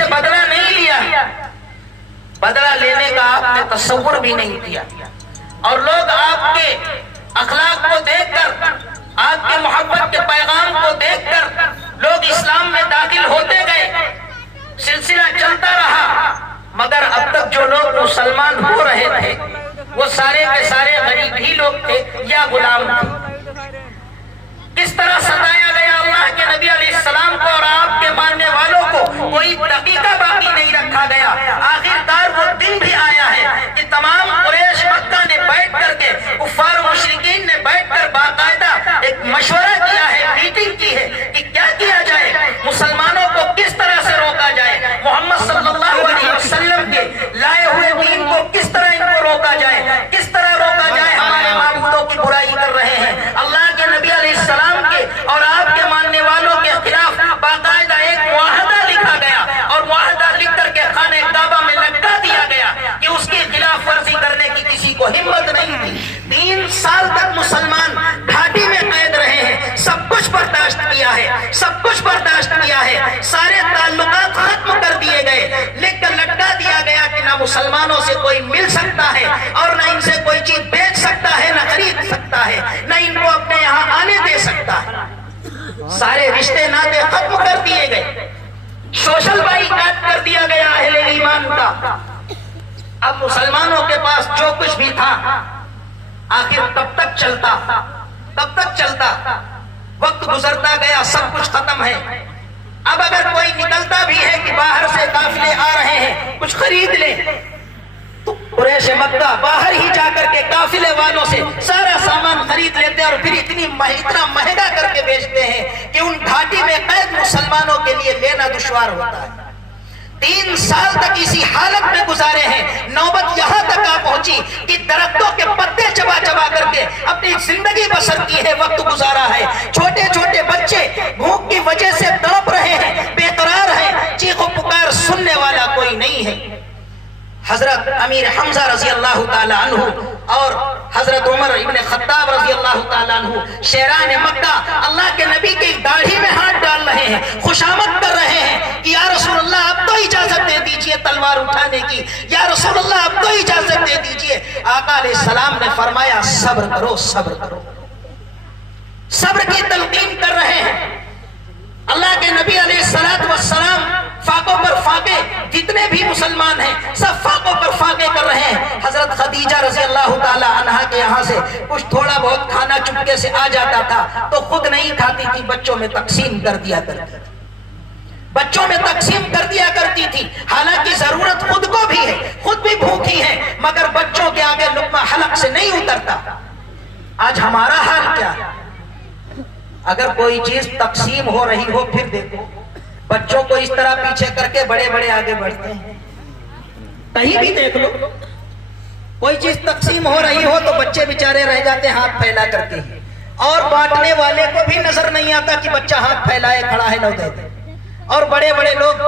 سے بدلہ نہیں لیا، بدلہ لینے کا آپ نے تصور بھی نہیں کیا، اور لوگ آپ کے اخلاق کو دیکھ کر، آپ کے محبت کے پیغام کو دیکھ کر لوگ اسلام میں داخل ہوتے گئے، سلسلہ چلتا رہا، مگر اب تک جو لوگ مسلمان ہو رہے تھے وہ سارے کے سارے غریب ہی لوگ تھے یا غلام تھے۔ کس طرح ستایا گیا اللہ کے نبی علیہ السلام کو اور آپ کے ماننے والوں کو، کوئی دقیقہ باقی نہیں رکھا گیا۔ آخرکار وہ دن بھی آیا ہے کہ تمام قریش مکہ نے بیٹھ کر کے، کفار و مشرکین نے بیٹھ کر باقاعدہ ایک مشورہ کیا ہے، میٹنگ کی ہے کہ کیا کیا جائے، مسلمانوں کو کس طرح سے روکا جائے، محمد صلی اللہ علیہ وسلم کے لائے ہوئے دین کو کس طرح ان کو روکا جائے، کس طرح روکا جائے۔ ہمارے معبودوں کی برائی کر رہے ہیں، اللہ کے نبی علیہ السلام کے اور آپ کے ماننے والوں کے خلاف باقاعدہ ایک معاہدہ لکھا گیا، اور معاہدہ لکھ کر کے خانہ کعبہ میں لٹکا دیا گیا کہ اس کی خلاف ورزی کرنے کی کسی کو ہمت نہیں تھی۔ 3 سال تک مسلمان گھاٹی میں قید رہے ہیں، سب کچھ برداشت کیا ہے، سب کچھ برداشت کیا ہے، سارے تعلقات ختم کر دیے گئے، لکھ کر لٹکا دیا گیا کہ نہ مسلمانوں سے کوئی مل سکتا ہے اور نہ ان سے کوئی چیز بیچ سکتا ہے، نہ خرید سکتا ہے، نہ ان کو اپنے یہاں آنے دے سکتا ہے۔ سارے رشتے ناطے ختم کر دیے گئے، سوشل بائیکاٹ کر دیا گیا اہل ایمان کا۔ اب مسلمانوں کے پاس جو کچھ بھی تھا آخر کب تک چلتا، کب تک چلتا، وقت گزرتا گیا، سب کچھ ختم ہے۔ اب اگر کوئی نکلتا بھی ہے کہ باہر سے قافلے آ رہے ہیں کچھ خرید لیں، تو قریش مکہ باہر ہی جا کر کے قافلے والوں سے سارا سامان خرید لیتے اور پھر اتنا مہنگا کر کے بیچتے ہیں کہ ان گھاٹی میں قید مسلمانوں کے لیے لینا دشوار ہوتا ہے۔ 3 سال تک اسی حالت میں گزارے ہیں، نوبت یہاں تک آ پہنچی کہ درختوں کے پتے چبا چبا کر کے اپنی زندگی بسر کی ہے، وقت گزارا ہے۔ چھوٹے چھوٹے بچے بھوک کی وجہ سے تڑپ رہے ہیں، بے قرار ہیں، چیخ و پکار سننے والا کوئی نہیں ہے۔ حضرت امیر حمزہ رضی اللہ تعالی عنہ اور حضرت عمر ابن خطاب رضی اللہ تعالی عنہ شیران مکہ اللہ کے نبی کی داڑھی میں ہاتھ ڈال رہے ہیں، خوشامد کر رہے ہیں کہ یا رسول اللہ اب تو اجازت دے دیجئے تلوار اٹھانے کی، یا رسول اللہ اب تو اجازت دے دیجئے۔ آقا علیہ السلام نے فرمایا صبر کرو، صبر کرو، صبر کی تلقین کر رہے ہیں۔ اللہ کے نبی علیہ السلام فاقوں پر فاقے، جتنے بھی مسلمان ہیں سب فاقوں پر فاقے کر رہے ہیں۔ حضرت خدیجہ رضی اللہ تعالی عنہا کے یہاں سے کچھ تھوڑا بہت کھانا چپکے سے آ جاتا تھا تو خود نہیں کھاتی تھی، بچوں میں تقسیم کر دیا کرتی تھی، بچوں میں تقسیم کر دیا کرتی تھی۔ حالانکہ ضرورت خود کو بھی ہے، خود بھی بھوکی ہے، مگر بچوں کے آگے لقمہ حلق سے نہیں اترتا۔ آج ہمارا حال کیا ہے؟ اگر کوئی چیز تقسیم ہو رہی ہو پھر دیکھو بچوں کو اس طرح پیچھے کر کے بڑے بڑے آگے بڑھتے ہیں۔ کہیں بھی دیکھ لو کوئی چیز تقسیم ہو رہی ہو تو بچے بیچارے رہ جاتے ہیں ہاتھ پھیلا کرتے ہیں، اور بانٹنے والے کو بھی نظر نہیں آتا کہ بچہ ہاتھ پھیلائے کھڑا ہے نہ دے دے، اور بڑے بڑے لوگ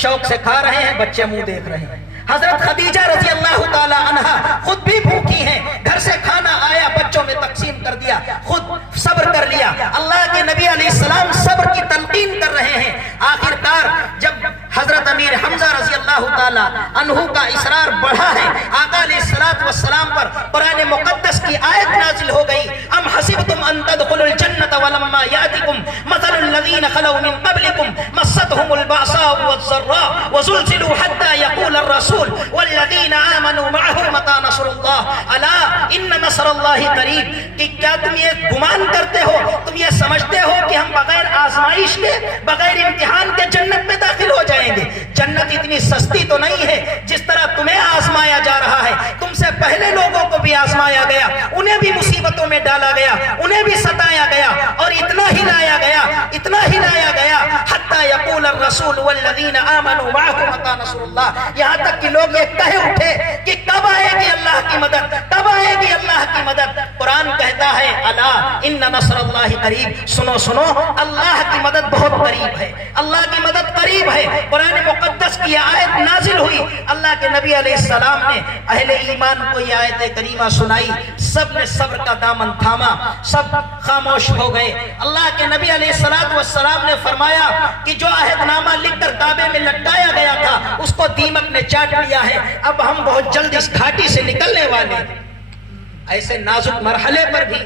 شوق سے کھا رہے ہیں، بچے منہ دیکھ رہے ہیں۔ حضرت خدیجہ رضی اللہ تعالی عنہا خود بھی بھوکی ہیں، گھر سے کھانا آیا بچوں میں تقسیم کر دیا، خود صبر کر لیا۔ اللہ کے نبی علیہ السلام صبر کی تلقین کر رہے ہیں۔ آخرکار جب حضرت امیر حمزہ رضی اللہ تعالی عنہ کا اصرار بڑھا ہے، آقا علیہ السلام پر قرآن مقدس کی آیت نازل ہو گئی، ام حسبتم ان تدخلوا الجنة ولما يأتكم مثل الذين خلوا من قبلكم مستهم البأساء والضراء وزلزلوا حتى يقول الرسول والذين آمنوا معه متى نصر الله الا ان نصر الله قریب۔ کہ کیا تم یہ گمان کرتے ہو، تم یہ سمجھتے ہو کہ ہم بغیر آزمائش کے، بغیر امتحان کے جنت میں داخل ہو جائیں گے؟ جنت اتنی سستی تو نہیں ہے جس طرح تمہیں آزمایا جا رہا ہے، تم سے پہلے لوگوں کو بھی آزمایا گیا، انہیں بھی مصیبتوں میں ڈالا گیا، انہیں بھی ستایا گیا، اور اتنا ہلایا گیا، اتنا ہلایا گیا حتی یقول الرسول والذین آمنوا معه متى نصر اللہ، یہاں تک کہ لوگ یہ کہہ اٹھے کہ کب آئے گی اللہ کی مدد، کب آئے گی اللہ کی مدد۔ قرآن کہتا ہے الا ان نصر اللہ قریب، سنو سنو اللہ کی مدد بہت قریب ہے، اللہ کی مدد قریب ہے۔ قرآن مقدس کی آیت نازل ہوئی، اللہ کے نبی علیہ السلام نے اہل ایمان کو یہ آیت کریمہ سنائی، سب نے صبر کا دامن تھاما، سب خاموش ہو گئے۔ اللہ کے نبی علیہ السلام نے فرمایا کہ جو عہد نامہ لکھ کر کعبے میں لٹکایا گیا تھا اس کو دیمک نے چاٹ لیا ہے، اب ہم بہت جلد اس گھاٹی سے نکلنے والے۔ ایسے نازک مرحلے پر بھی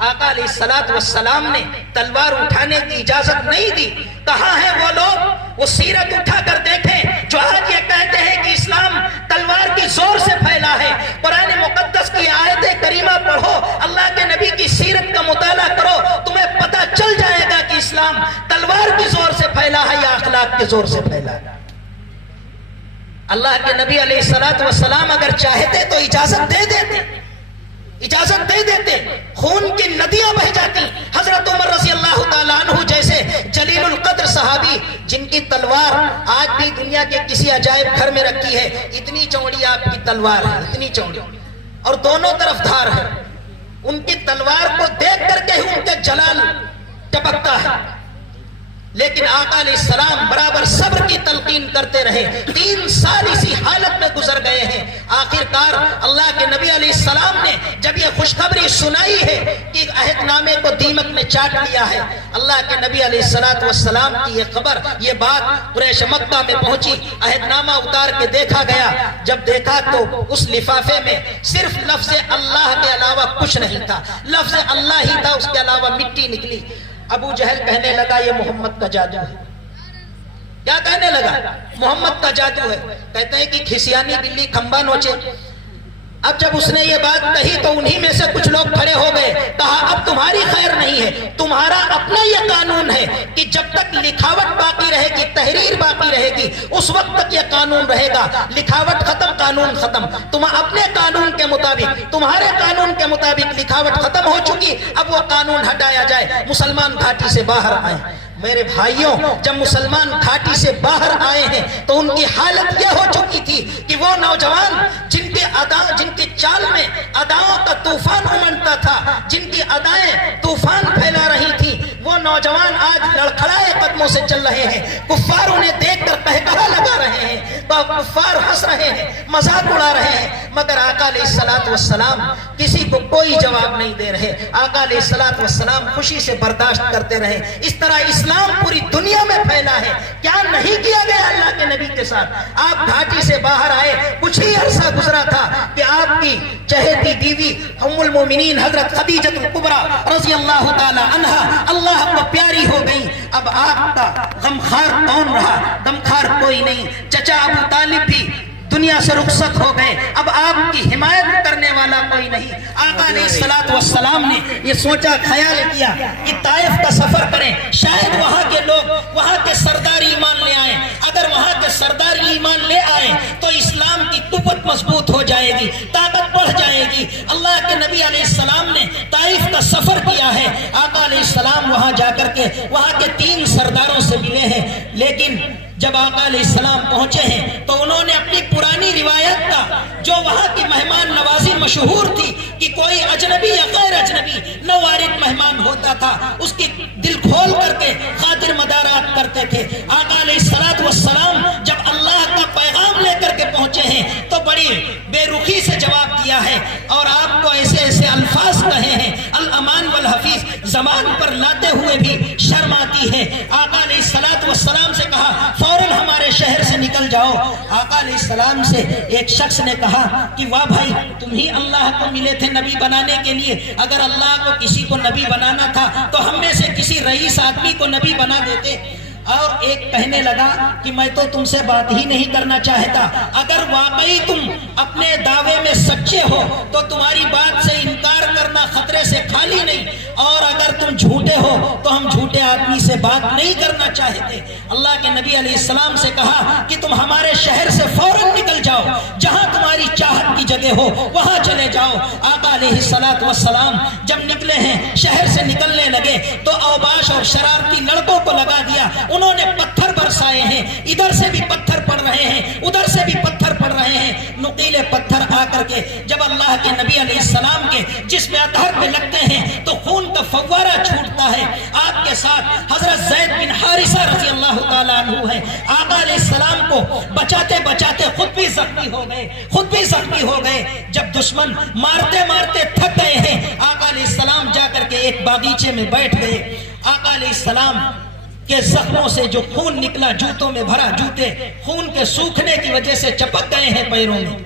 آقا علیہ السلام نے تلوار اٹھانے کی اجازت نہیں دی۔ کہاں ہیں وہ لوگ؟ وہ سیرت اٹھا کر دیکھیں جو آج یہ کہتے ہیں کہ اسلام تلوار کی زور سے پھیلا ہے۔ قرآن مقدس کی آیت کریمہ پڑھو، اللہ کے نبی کی سیرت کا مطالعہ کرو، تمہیں پتہ چل جائے گا کہ اسلام تلوار کی زور سے پھیلا ہے یا اخلاق کی زور سے پھیلا ہے۔ اللہ کے نبی علیہ السلام اگر چاہتے تو اجازت دے دیتے، خون کی ندیاں بہہ جاتی۔ حضرت عمر رضی اللہ تعالیٰ عنہ جیسے جلیل القدر صحابی جن کی تلوار آج بھی دنیا کے کسی عجائب گھر میں رکھی ہے، اتنی چوڑی آپ کی تلوار ہے، اتنی چوڑی، اور دونوں طرف دھار ہے، ان کی تلوار کو دیکھ کر کے ان کا جلال ٹپکتا ہے۔ لیکن آقا علیہ السلام برابر صبر کی تلقین کرتے رہے۔ 3 سال اسی حالت میں گزر گئے ہیں۔ آخر کار اللہ کے نبی علیہ السلام نے جب یہ خوشخبری سنائی ہے کہ عہد نامے کو دیمک نے چاٹ لیا ہے، اللہ کے نبی علیہ السلام کی یہ خبر، یہ بات قریش مکہ میں پہنچی۔ عہد نامہ اتار کے دیکھا گیا، جب دیکھا تو اس لفافے میں صرف لفظ اللہ کے علاوہ کچھ نہیں تھا، لفظ اللہ ہی تھا، اس کے علاوہ مٹی نکلی۔ ابو جہل کہنے لگا یہ محمد کا جادو ہے۔ کیا کہنے لگا؟ محمد کا جادو ہے۔ کہتے ہیں کہ کھسیانی بلی کھمبا نوچے۔ اب جب اس نے یہ بات کہی تو انہی میں سے کچھ لوگ کھڑے ہو گئے، کہا اب تمہاری خیر نہیں ہے، تمہارا اپنا یہ قانون ہے کہ جب تک لکھاوٹ باقی رہے گی، تحریر باقی رہے گی، اس وقت تک یہ قانون رہے گا۔ لکھاوٹ ختم، قانون ختم۔ تم اپنے قانون کے مطابق، تمہارے قانون کے مطابق لکھاوٹ ختم ہو چکی، اب وہ قانون ہٹایا جائے، مسلمان گھاٹی سے باہر آئے۔ میرے بھائیوں، جب مسلمان گھاٹی سے باہر آئے ہیں تو ان کی حالت یہ ہو چکی تھی کہ وہ نوجوان جن کے چال میں اداؤں کا طوفان امنڈتا تھا، جن کی ادائیں طوفان پھیلا رہی تھی، وہ نوجوان آج لڑکھڑائے قدموں سے چل رہے ہیں۔ کفار انہیں دیکھ کر قہقہا لگا رہے ہیں، کفار ہنس رہے ہیں، مذاق اڑا رہے ہیں، مگر آقا علیہ السلام کسی کو کوئی جواب نہیں دے رہے۔ آقا علیہ السلام خوشی سے برداشت کرتے رہے۔ اس طرح اسلام پوری دنیا میں پھیلا ہے۔ کیا نہیں کیا گیا اللہ کے نبی کے ساتھ؟ آپ گھاٹی سے باہر آئے، کچھ ہی عرصہ گزرا تھا کہ آپ کی چہیتی بیوی ام المومنین حضرت خدیجہ الکبریٰ رضی اللہ تعالی عنہا اللہ کو پیاری ہو گئی۔ اب آپ کا غمخوار کون رہا؟ غمخوار کوئی نہیں۔ چچا ابو طالب بھی دنیا سے رخصت ہو گئے، اب آپ کی حمایت کرنے والا کوئی نہیں۔ آقا علیہ السلام نے یہ سوچا، خیال کیا کہ طائف کا سفر کریں، شاید وہاں کے لوگ، وہاں کے سردار ایمان لے آئیں۔ اگر وہاں کے سردار ایمان لے آئیں تو اسلام کی قوت مضبوط ہو جائے گی، طاقت بڑھ جائے گی۔ اللہ کے نبی علیہ السلام نے طائف کا سفر کیا ہے۔ آقا علیہ السلام وہاں جا کر کے وہاں کے 3 سرداروں سے ملے ہیں، لیکن جب آقا علیہ السلام پہنچے ہیں تو انہوں نے اپنی پرانی روایت کا، جو وہاں کی مہمان نوازی مشہور تھی کہ کوئی اجنبی یا غیر اجنبی نوارد مہمان ہوتا تھا، اس کی دل کھول کر کے خاطر مدارات کرتے تھے۔ آقا علیہ السلام جب اللہ کا پیغام لے کر کے پہنچے ہیں تو بڑی بے رخی سے جواب دیا ہے اور آپ کو ایسے ایسے الفاظ کہے ہیں، الامان والحفیظ، زبان پر لاتے ہوئے بھی شرم آتی ہے۔ آقا علیہ السلام سے کہا فوراً ہمارے شہر سے نکل جاؤ۔ آقا علیہ السلام سے ایک شخص نے کہا کہ واہ بھائی، تم ہی اللہ کو ملے تھے نبی بنانے کے لیے، اگر اللہ کو کسی کو نبی بنانا تھا تو ہم میں سے کسی رئیس آدمی کو نبی بنا دیتے۔ اور ایک کہنے لگا کہ میں تو تم سے بات ہی نہیں کرنا چاہتا، اگر واقعی تم اپنے دعوے میں سچے ہو تو تمہاری بات سے انکار کرنا خطرے سے خالی نہیں، اور اگر تم جھوٹے ہو تو ہم جھوٹے آدمی سے بات نہیں کرنا چاہتے۔ اللہ کے نبی علیہ السلام سے کہا کہ تم ہمارے شہر سے فوراً نکل جاؤ، جہاں تمہاری چاہت کی جگہ ہو وہاں چلے جاؤ۔ آقا علیہ السلام جب نکلے ہیں، شہر سے نکلنے لگے تو اوباش اور شرارتی لڑکوں کو لگا دیا، انہوں نے پتھر برسائے ہیں، ادھر سے بھی پتھر پڑ رہے ہیں، ادھر سے بھی پتھر پڑ رہے ہیں۔ نقیلے پتھر آ کر کے جب اللہ کے نبی علیہ السلام کے جسم اطہر پہ لگتے ہیں تو خون کا فوارہ چھوٹتا ہے۔ آپ کے ساتھ حضرت زید بن حارثہ رضی اللہ تعالیٰ عنہ ہے۔ آقا علیہ السلام کو بچاتے بچاتے خود بھی زخمی ہو گئے. جب دشمن مارتے مارتے تھک گئے ہیں، آقا علیہ السلام جا کر کے ایک باغیچے میں بیٹھ گئے. آقا علیہ السلام کے زخموں سے جو خون نکلا، جوتوں میں بھرا، جوتے خون کے سوکھنے کی وجہ سے چپک گئے ہیں پیروں میں.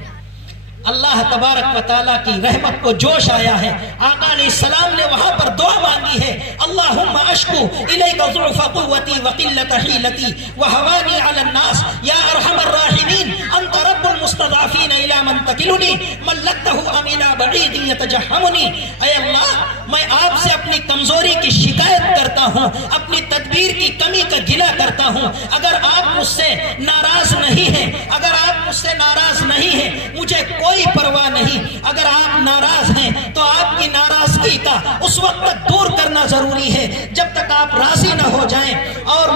اللہ تبارک و تعالیٰ کی رحمت کو جوش آیا ہے. آقا علیہ السلام نے وہاں پر دعا مانگی ہے، اللہم اشکو الیک ضعف قوتی وقلت حیلتی وہوانی علی الناس یا ارحم الراحمین انت رب المستضعفین الی من تکلنی ملکتہ امینا بعید یتجہمنی. اے اللہ، میں آپ سے اپنی کمزوری کی شکایت کرتا ہوں، اپنی تدبیر کی کمی کا گلہ کرتا ہوں. اگر آپ مجھ سے ناراض نہیں ہیں، مجھے کوئی پرواہ نہیں. اگر آپ ناراض ہیں تو آپ کی ناراضگی کا اس وقت تک دور کرنا ضروری ہے جب تک آپ راضی نہ ہو جائیں. اور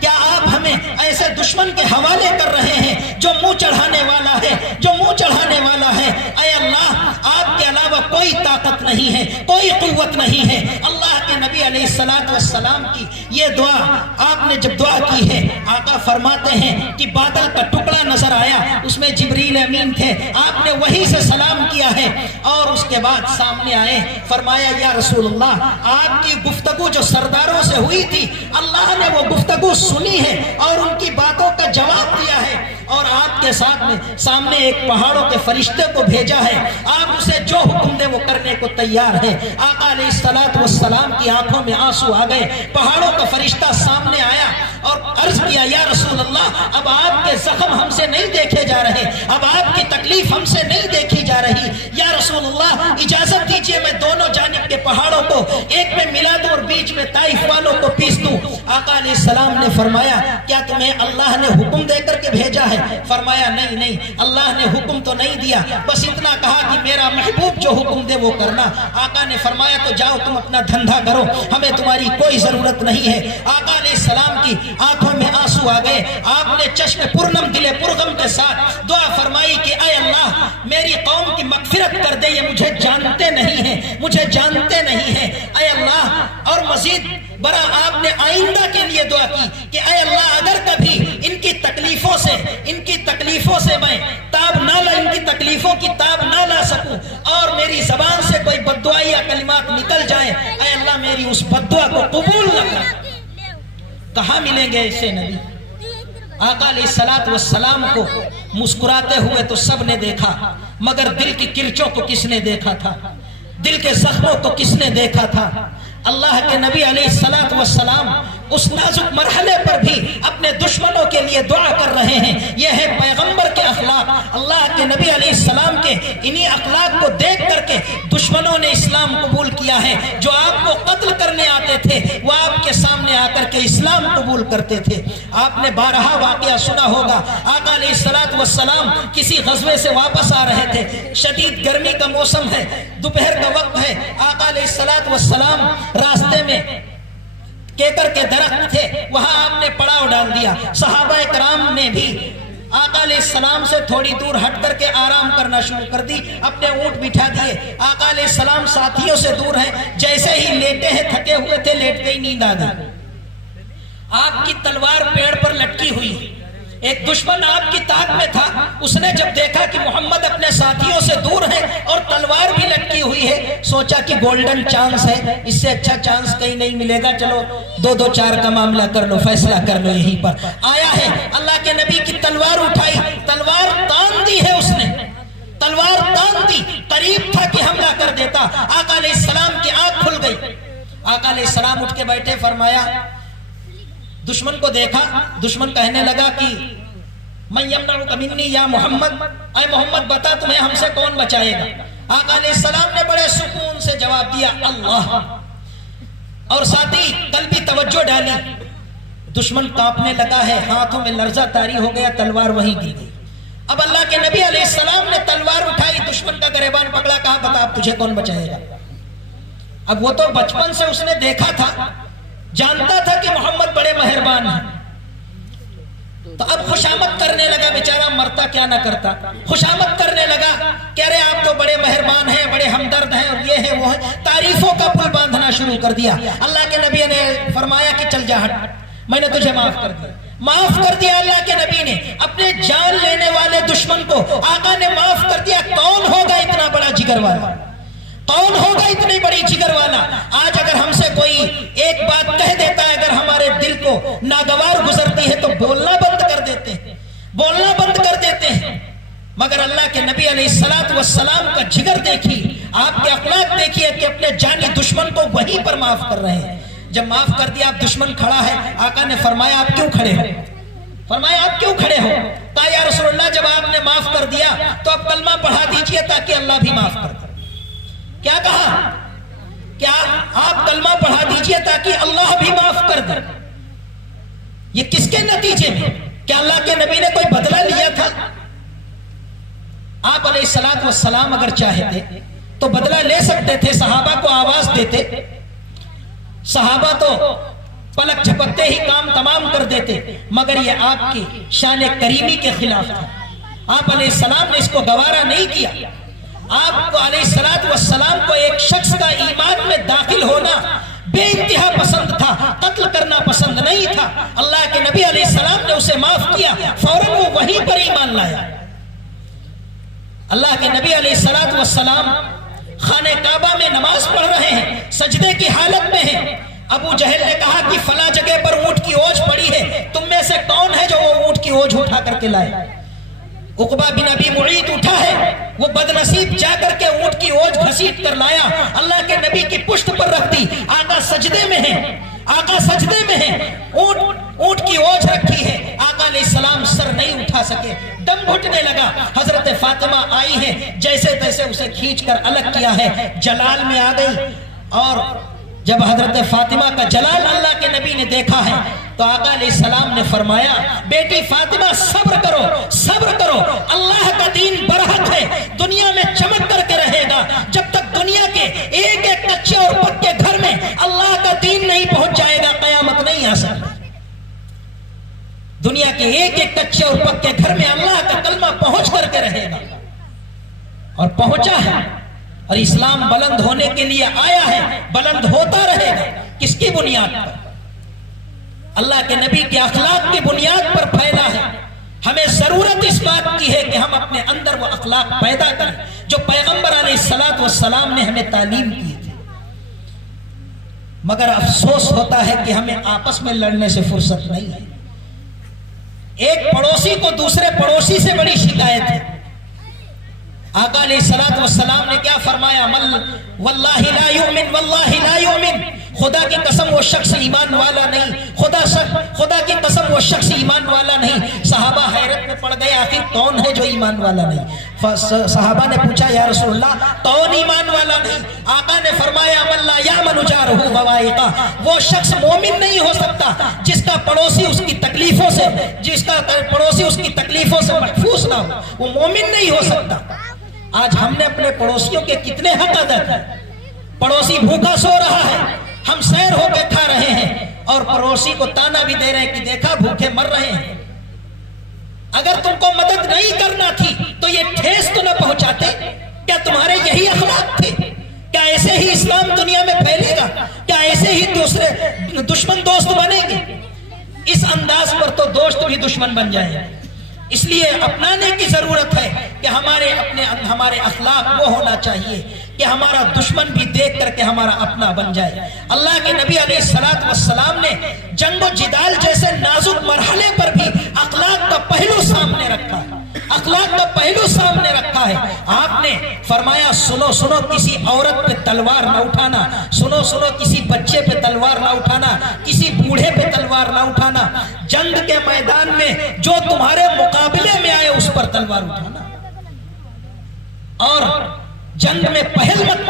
کیا آپ ہمیں ایسے دشمن کے حوالے کر رہے ہیں جو منہ چڑھانے والا ہے. اے اللہ، آپ کے علاوہ کوئی طاقت نہیں ہے، کوئی قوت نہیں ہے. اللہ کے نبی علیہ السلام کی یہ دعا آپ نے جب دعا کی ہے، آقا فرماتے ہیں کہ بادل کا ٹکڑا نظر آیا، اس میں جبریل امین تھے. آپ نے وہی سے سلام کیا ہے اور اس کے بعد سامنے آئے. فرمایا یا رسول اللہ، آپ کی گفتگو جو سرداروں سے ہوئی تھی، اللہ نے وہ گفتگو سنی ہے اور ان کی باتوں کا جواب دیا ہے، اور آپ کے سامنے ایک پہاڑوں کے فرشتے کو بھیجا ہے. آپ اسے جو حکم دے وہ کرنے کو تیار ہے. آقا علیہ السلام کی آنکھوں میں آنسو آ گئے. پہاڑوں کا فرشتہ سامنے آیا اور عرض کیا یا رسول اللہ، اب آپ کے زخم ہم سے نہیں دیکھے جا رہے، اب آپ کی تکلیف ہم سے نہیں دیکھی جا رہی. یا رسول اللہ، اجازت دیجئے میں دونوں جانب کے پہاڑوں کو ایک میں ملا دوں اور بیچ میں طائف والوں کو پیس دوں. آقا علیہ السلام نے فرمایا کیا تمہیں اللہ نے حکم دے کر کے بھیجا ہے؟ فرمایا نہیں، اللہ نے حکم تو نہیں دیا، بس اتنا کہا کہ میرا محبوب جو حکم دے وہ کرنا. آقا نے فرمایا تو جاؤ تم اپنا دھندا کرو، ہمیں تمہاری کوئی ضرورت نہیں ہے. آقا علیہ السلام کی آنکھوں میں آنسو آ گئے. آپ نے چشم پرنم دل پرغم کے ساتھ دعا فرمائی کہ اے اللہ، میری قوم کی مغفرت کر دے، یہ مجھے جانتے نہیں ہیں. اے اللہ، اور مزید برا آپ نے آئندہ کے لیے دعا کی کہ اے اللہ، اگر کبھی ان کی تکلیفوں سے میں ان کی تکلیفوں کی تاب نہ لا سکوں اور میری زبان سے کوئی بددعا یا کلمات نکل جائیں، اے اللہ میری اس بددعا کو قبول نہ کر. کہاں ملیں گے ایسے نبی؟ آقا علیہ السلام کو مسکراتے ہوئے تو سب نے دیکھا، مگر دل کی کرچوں کو کس نے دیکھا تھا؟ دل کے زخموں کو کس نے دیکھا تھا؟ اللہ کے نبی علیہ السلام اس نازک مرحلے پر بھی اپنے دشمنوں کے لیے دعا کر رہے ہیں. یہ ہے پیغمبر کے اخلاق. اللہ کے نبی علیہ السلام کے انہی اخلاق کو دیکھ کر کے دشمنوں نے اسلام قبول کیا ہے. جو آپ کو قتل کرنے آتے تھے وہ آپ کے سامنے آ کر کے اسلام قبول کرتے تھے. آپ نے بارہا واقعہ سنا ہوگا. آقا علیہ السلام کسی غزوے سے واپس آ رہے تھے، شدید گرمی کا موسم ہے، دوپہر کا وقت ہے. آقا علیہ السلام راستے میں کیکر کے درخت تھے، وہاں آپ نے پڑاؤ ڈال دیا. صحابہ کرام نے بھی آقا علیہ السلام سے تھوڑی دور ہٹ کر کے آرام کرنا شروع کر دی، اپنے اونٹ بٹھا دیے. آقا علیہ السلام ساتھیوں سے دور ہیں، جیسے ہی لیٹے ہیں، تھکے ہوئے تھے، لیٹ گئی، نیند آ گئی. آپ کی تلوار پیڑ پر لٹکی ہوئی. ایک دشمن آپ کی طاق میں تھا، اس نے جب دیکھا کہ محمد اپنے ساتھیوں سے دور ہے اور تلوار بھی لٹکی ہوئی ہے، سوچا کہ گولڈن چانس ہے، اس سے اچھا چانس کہیں نہیں ملے گا، چلو دو چار کا معاملہ کر لو، فیصلہ کر لو یہیں پر. آیا ہے، اللہ کے نبی کی تلوار اٹھائی، تلوار تان دی ہے، اس نے تلوار تان دی، قریب تھا کہ حملہ کر دیتا. آقا علیہ السلام کی آنکھ کھل گئی. آقا علیہ السلام اٹھ کے بیٹھے، فرمایا، دشمن کو دیکھا. دشمن کہنے لگا کہ من یمنعک منی یا محمد، اے محمد بتا تمہیں ہم سے کون بچائے گا؟ آقا علیہ السلام نے بڑے سکون سے جواب دیا، اللہ. اور ساتھی قلبی توجہ ڈالی. دشمن کانپنے لگا ہے، ہاتھوں میں لرزہ طاری ہو گیا، تلوار وہیں دی گئی. اب اللہ کے نبی علیہ السلام نے تلوار اٹھائی، دشمن کا گریبان پکڑا، کہا بتا اب تجھے کون بچائے گا؟ اب وہ تو بچپن سے اس نے دیکھا تھا، جانتا تھا کہ محمد بڑے مہربان ہیں، تو اب خوشامد کرنے لگا. بیچارہ مرتا کیا نہ کرتا، خوشامد کرنے لگا، کہہ رہے آپ تو بڑے مہربان ہیں، بڑے ہمدرد ہیں، اور یہ ہے وہ ہے، تعریفوں کا پل باندھنا شروع کر دیا. اللہ کے نبی نے فرمایا کہ چل جا ہٹ، میں نے تجھے معاف کر دیا. معاف کر دیا اللہ کے نبی نے. اب اپنے جان لینے والے دشمن کو آقا نے معاف کر دیا. کون ہوگا اتنا بڑا جگر والا؟ کون ہوگا اتنی بڑی جگر والا؟ آج اگر ہم سے کوئی ایک بات کہہ دیتا ہے، اگر ہمارے دل کو ناگوار گزرتی ہے تو بولنا بند کر دیتے ہیں، بولنا بند کر دیتے ہیں. مگر اللہ کے نبی علیہ الصلوۃ والسلام کا جگر دیکھی، آپ کے اخلاق دیکھیے کہ اپنے جانی دشمن کو وہیں پر معاف کر رہے ہیں. جب معاف کر دیا، اب دشمن کھڑا ہے، آقا نے فرمایا آپ کیوں کھڑے ہو؟ فرمایا آپ کیوں کھڑے ہو؟ کہا یا رسول اللہ جب آپ نے معاف کر دیا تو اب کلمہ پڑھا دیجئے تاکہ اللہ بھی معاف کر دے. کیا کہا؟ کیا آپ کلمہ پڑھا دیجئے تاکہ اللہ بھی معاف کر دے. یہ کس کے نتیجے میں؟ کیا اللہ کے نبی نے کوئی بدلہ لیا تھا؟ آپ علیہ الصلوۃ والسلام اگر چاہتے تو بدلہ لے سکتے تھے، صحابہ کو آواز دیتے، صحابہ تو پلک جھپکتے ہی کام تمام کر دیتے. مگر یہ آپ کی شان کریمی کے خلاف تھا. آپ علیہ السلام نے اس کو گوارا نہیں کیا. آپ کو علیہ الصلوۃ والسلام کو ایک شخص کا ایمان میں داخل ہونا بے انتہا پسند تھا، قتل کرنا پسند نہیں تھا. اللہ کے نبی علیہ السلام نے اسے معاف کیا، فوراً وہ وہیں پر ایمان لایا. اللہ کے نبی علیہ الصلوۃ والسلام خانہ کعبہ میں نماز پڑھ رہے ہیں، سجدے کی حالت میں ہیں. ابو جہل نے کہا کہ فلاں جگہ پر اونٹ کی اوج پڑی ہے، تم میں سے کون ہے جو وہ اونٹ کی اوج اٹھا کر کے لائے؟ عقبہ بن ابی معیط اٹھا ہے، وہ بدنصیب جا کر کے اونٹ کی اوج گھسیٹ کر لایا، اللہ کے نبی کی پشت پر رکھ دی. آقا سجدے میں ہیں، آقا سجدے میں ہیں، اونٹ کی اوج رکھی ہے. آقا علیہ السلام سر نہیں اٹھا سکے، دم گھٹنے لگا. حضرت فاطمہ آئی ہے، جیسے تیسے اسے کھینچ کر الگ کیا ہے، جلال میں آ گئی. اور جب حضرت فاطمہ کا جلال اللہ کے نبی نے دیکھا ہے تو آقا علیہ السلام نے فرمایا بیٹی فاطمہ صبر کرو، صبر کرو، اللہ کا دین برحق ہے، دنیا میں چمک کر کے رہے گا. جب تک دنیا کے ایک ایک کچے اور پکے گھر میں اللہ کا دین نہیں پہنچ جائے گا قیامت نہیں آ سکتی. دنیا کے ایک ایک کچے اور پکے گھر میں اللہ کا کلمہ پہنچ کر کے رہے گا، اور پہنچا ہے. اور اسلام بلند ہونے کے لیے آیا ہے، بلند ہوتا رہے گا. کس کی بنیاد پر؟ اللہ کے نبی کے اخلاق کی بنیاد پر پھیلا ہے. ہمیں ضرورت اس بات کی ہے کہ ہم اپنے اندر وہ اخلاق پیدا کریں جو پیغمبر علیہ الصلوۃ والسلام نے ہمیں تعلیم کی تھی. مگر افسوس ہوتا ہے کہ ہمیں آپس میں لڑنے سے فرصت نہیں ہے. ایک پڑوسی کو دوسرے پڑوسی سے بڑی شکایت ہے. آقا علیہ الصلوۃ والسلام نے کیا فرمایا؟ واللہ لا یؤمن، واللہ لا یؤمن، خدا کی قسم وہ شخص ایمان والا نہیں، خدا کی قسم وہ شخص ایمان والا نہیں. صحابہ حیرت میں پڑ گئے، آخر کون ہے جو ایمان والا نہیں؟ صحابہ نے پوچھا یا رسول اللہ کون ایمان والا نہیں؟ آقا نے فرمایا من لا یامن جارہ بوائقہ، وہ شخص مومن نہیں ہو سکتا جس کا پڑوسی اس کی تکلیفوں سے محفوظ نہ ہو، وہ مومن نہیں ہو سکتا. آج ہم نے اپنے پڑوسیوں کے کتنے حق ادا کیے. پڑوسی بھوکا سو رہا ہے، ہم سیر ہو کے کھا رہے ہیں، اور پڑوسی کو تانا بھی دے رہے ہیں کہ دیکھا بھوکے مر رہے ہیں. اگر تم کو مدد نہیں کرنا تھی تو یہ ٹھیس تو نہ پہنچاتے. کیا تمہارے یہی اخلاق تھے؟ کیا ایسے ہی اسلام دنیا میں پھیلے گا؟ کیا ایسے ہی دوسرے دشمن دوست بنیں گے؟ اس انداز پر تو دوست بھی دشمن بن جائیں گے. اس لیے اپنانے کی ضرورت ہے کہ ہمارے اخلاق وہ ہونا چاہیے کہ ہمارا دشمن بھی دیکھ کر کے ہمارا اپنا بن جائے. اللہ کے نبی علیہ الصلوۃ والسلام نے جنگ و جدال جیسے نازک مرحلے پر بھی اخلاق کا پہلو سامنے رکھا ہے، اخلاق کا پہلو سامنے رکھا ہے. آپ نے فرمایا سنو سنو کسی عورت پہ تلوار نہ اٹھانا، سنو سنو کسی بچے پہ تلوار نہ اٹھانا، کسی بوڑھے پہ تلوار نہ اٹھانا. جنگ کے میدان میں جو تمہارے مقابلے میں آئے اس پر تلوار اٹھانا، اور جنگ میں پہل مت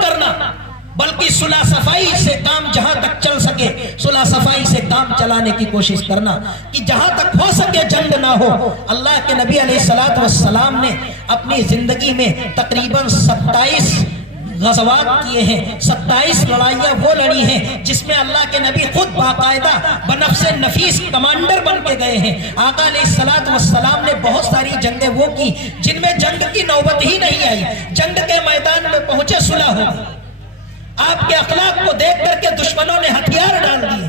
کرنا، بلکہ صلح صفائی سے کام جہاں تک چل سکے صلح صفائی سے کام چلانے کی کوشش کرنا کہ جہاں تک ہو سکے جنگ نہ ہو. اللہ کے نبی علیہ الصلوۃ والسلام نے اپنی زندگی میں تقریباً 27 غزوات کیے ہیں، 27 لڑائیاں وہ لڑی ہیں جس میں اللہ کے نبی خود باقاعدہ بنفس نفیس کمانڈر بن کے گئے ہیں. آقا علیہ الصلوۃ والسلام نے بہت ساری جنگیں وہ کی جن میں جنگ کی نوبت ہی نہیں آئی، جنگ کے میدان میں پہنچے صلح ہو گئی. آپ کے اخلاق کو دیکھ کر کے دشمنوں نے ہتھیار ڈال دیے.